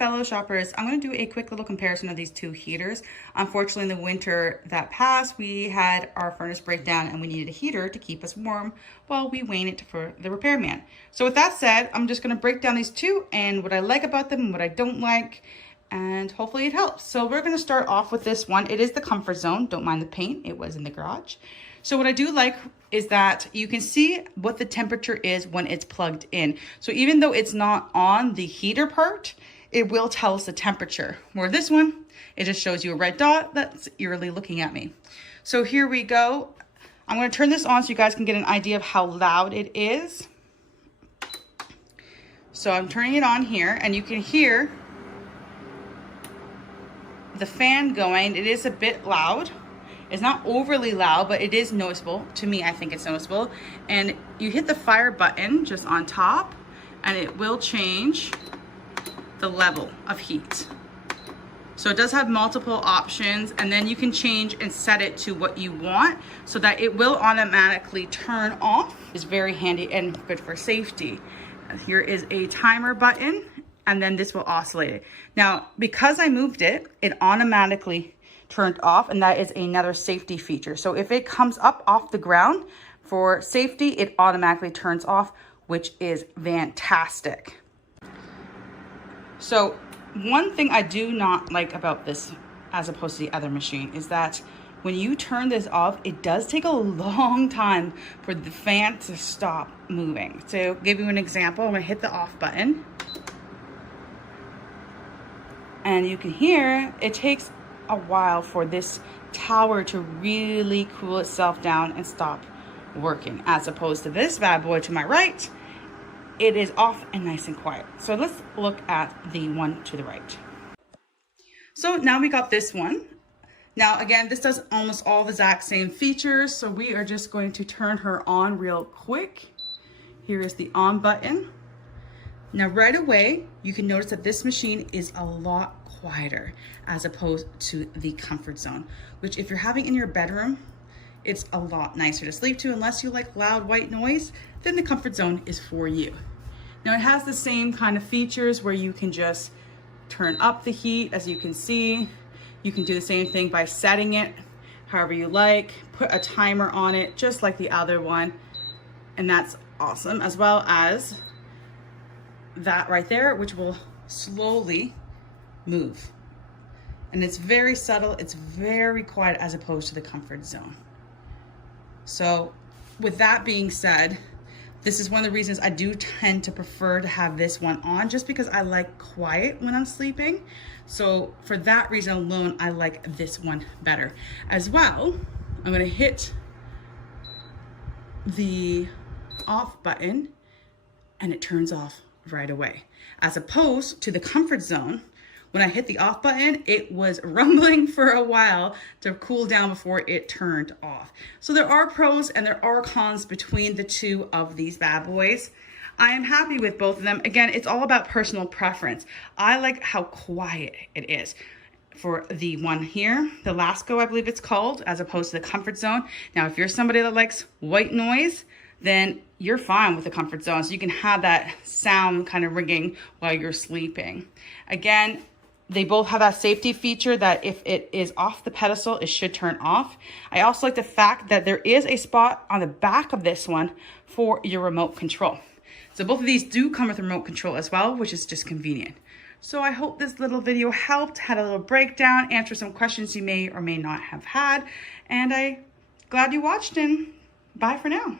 fellow shoppers, I'm going to do a quick little comparison of these two heaters. Unfortunately, in the winter that passed, we had our furnace break down and we needed a heater to keep us warm while we wait it for the repairman. So with that said, I'm just going to break down these two and what I like about them and what I don't like, and hopefully it helps. So we're going to start off with this one. It is the Comfort Zone. Don't mind the paint. It was in the garage. So what I do like is that you can see what the temperature is when it's plugged in. So even though it's not on the heater part, it will tell us the temperature. Where this one, it just shows you a red dot that's eerily looking at me. So here we go. I'm going to turn this on so you guys can get an idea of how loud it is. So I'm turning it on here and you can hear the fan going. It is a bit loud. It's not overly loud, but it is noticeable. To me, I think it's noticeable. And you hit the fire button just on top and it will change the level of heat. So it does have multiple options, and then you can change and set it to what you want so that it will automatically turn off. It's very handy and good for safety. Here is a timer button, and then this will oscillate it. Now, because I moved it, it automatically turned off, and that is another safety feature. So if it comes up off the ground for safety, it automatically turns off, which is fantastic. So one thing I do not like about this as opposed to the other machine is that when you turn this off, it does take a long time for the fan to stop moving. So give you an example, I'm gonna hit the off button and you can hear it takes a while for this tower to really cool itself down and stop working, as opposed to this bad boy to my right. It is off and nice and quiet. So let's look at the one to the right. So now we got this one. Now again, this does almost all the exact same features, so we are just going to turn her on real quick. Here is the on button. Now right away, you can notice that this machine is a lot quieter as opposed to the Comfort Zone, which if you're having in your bedroom, it's a lot nicer to sleep to. Unless you like loud white noise, then the Comfort Zone is for you. Now it has the same kind of features where you can just turn up the heat. As you can see, you can do the same thing by setting it however you like, put a timer on it just like the other one, and that's awesome, as well as that right there, which will slowly move. And it's very subtle, it's very quiet as opposed to the Comfort Zone. So with that being said, this is one of the reasons I do tend to prefer to have this one on, just because I like quiet when I'm sleeping. So for that reason alone, I like this one better. As well, I'm gonna hit the off button and it turns off right away. As opposed to the Comfort Zone, when I hit the off button, it was rumbling for a while to cool down before it turned off. So there are pros and there are cons between the two of these bad boys. I am happy with both of them. Again, it's all about personal preference. I like how quiet it is. For the one here, the Lasko, I believe it's called, as opposed to the Comfort Zone. Now, if you're somebody that likes white noise, then you're fine with the Comfort Zone. So you can have that sound kind of ringing while you're sleeping. Again, they both have that safety feature that if it is off the pedestal, it should turn off. I also like the fact that there is a spot on the back of this one for your remote control. So both of these do come with remote control as well, which is just convenient. So I hope this little video helped, had a little breakdown, answer some questions you may or may not have had. And I'm glad you watched, and bye for now.